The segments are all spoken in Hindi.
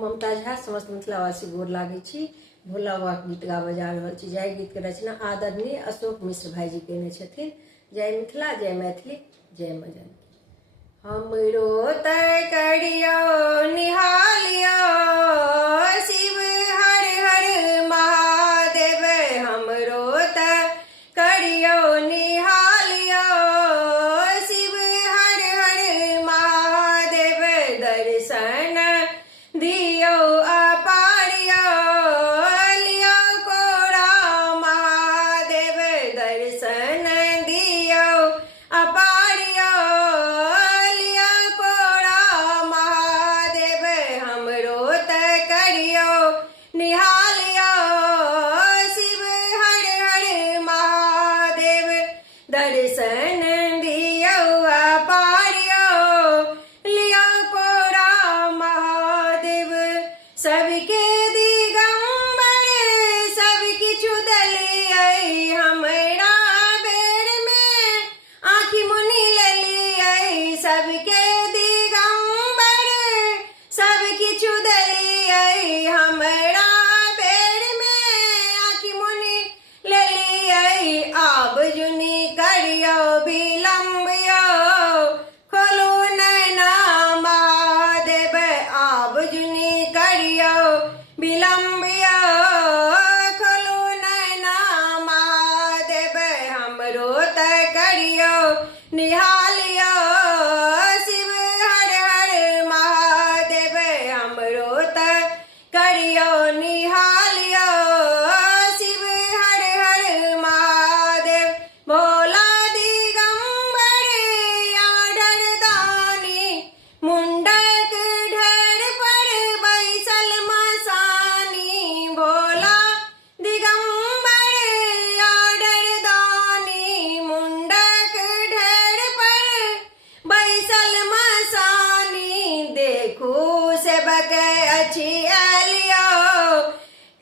ममता झा समस्त मिथिलावासी गोर लागे छी। भोला बाबा के गीत गाबऽ जा रहल छी। जय गीत के रचना आदरणीय अशोक मिश्र भाईजी केने छथिन। जय मिथिला, जय मैथिली, जय मां जानकी। हमरो तय करियो निहालियो शिव हर हर महादेव। हमरो तय करियो निहालियो शिव हर हर महादेव। दर्शन दियो अपारियो लियो कोरा महादेव। दर्शन दियो अपारियो लियो कोरा महादेव। हमरो तय करियो निहालियो शिव हर हर महादेव। दर्शन दियो अपारियो लियो कोरा महादेव। सबके दिगंबर सब किछु देलियै हमरा बेर में आँखि मुनि लेलियै। सबके दिगंबर सब किछु देलियै हमरा बेर में आँखि मुनि लेलियै। आब जुनि करियो विलम्ब यो खोलू नैना महादेव। आब जुनि करियो विलम्ब यो खोलू नैना महादेव। हमरो तय करियो निहालियो शिव हर हर महादेव। हमरो तय करियो निहालियो शिव हर हर महादेव। भोला दिगंबर आडर दानी मुंडक ढेर पर बैसल मसानी। भोला दिगंबर आडर दानी मुंडक ढेर पर बैसल मसानी। देखू सेवक अछि एलियो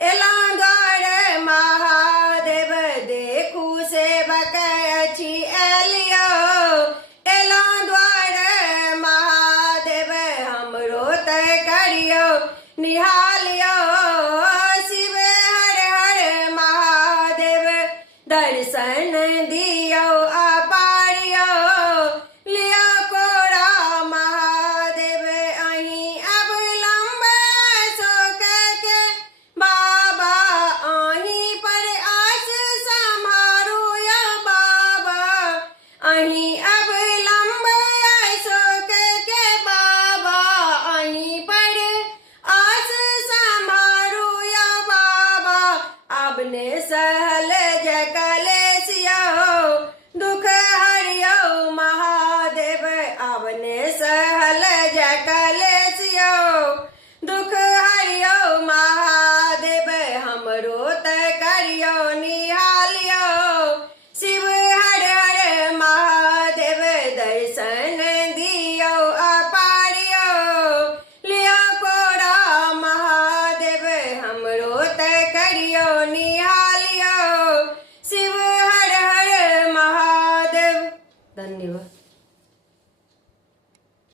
एला द्वार महादेव। देखू सेवक अछि एलियो एला द्वार महादेव। हमरो तय करियो निहालियो